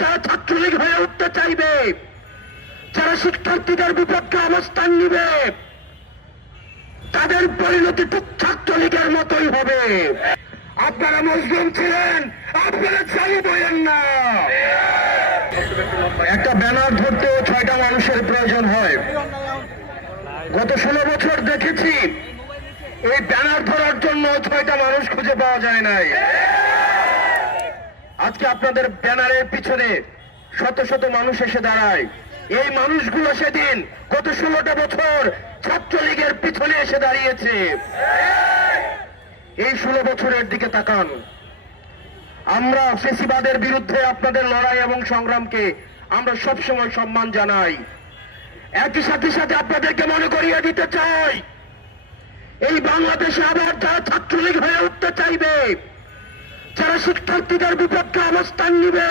যারা ছাত্রলীগ হয়ে উঠতে চাইবে, যারা শিক্ষার্থীদের বিপক্ষে অবস্থান নিবে, তাদের পরিণতি ঠিক ছাত্রলীগের মতোই হবে। আপনারা মজলুম ছিলেন, আপনারা চালু বলেন না। একটা ব্যানার ধরতেও 6টা মানুষের প্রয়োজন হয়। গত 16 বছর দেখেছি এই ব্যানার ধরার জন্য 6টা মানুষ খুঁজে পাওয়া যায় নাই। আজকে আপনাদের ব্যানারের পিছনে শত শত মানুষ এসে দাঁড়ায়। এই মানুষগুলো সেদিন গত 16টা বছর ছাত্রলীগের পিছনে এসে দাঁড়িয়েছে। এই 16 বছরের দিকে তাকান। আমরা ফেসিবাদের বিরুদ্ধে আপনাদের লড়াই এবং সংগ্রামকে আমরা সবসময় সম্মান জানাই। একই সাথে আপনাদেরকে মনে করিয়ে দিতে চাই, এই বাংলাদেশে আবার যারা ছাত্রলীগ হয়ে উঠতে চাইবে, যারা শিক্ষার্থীদের বিপক্ষে অবস্থান নিবে,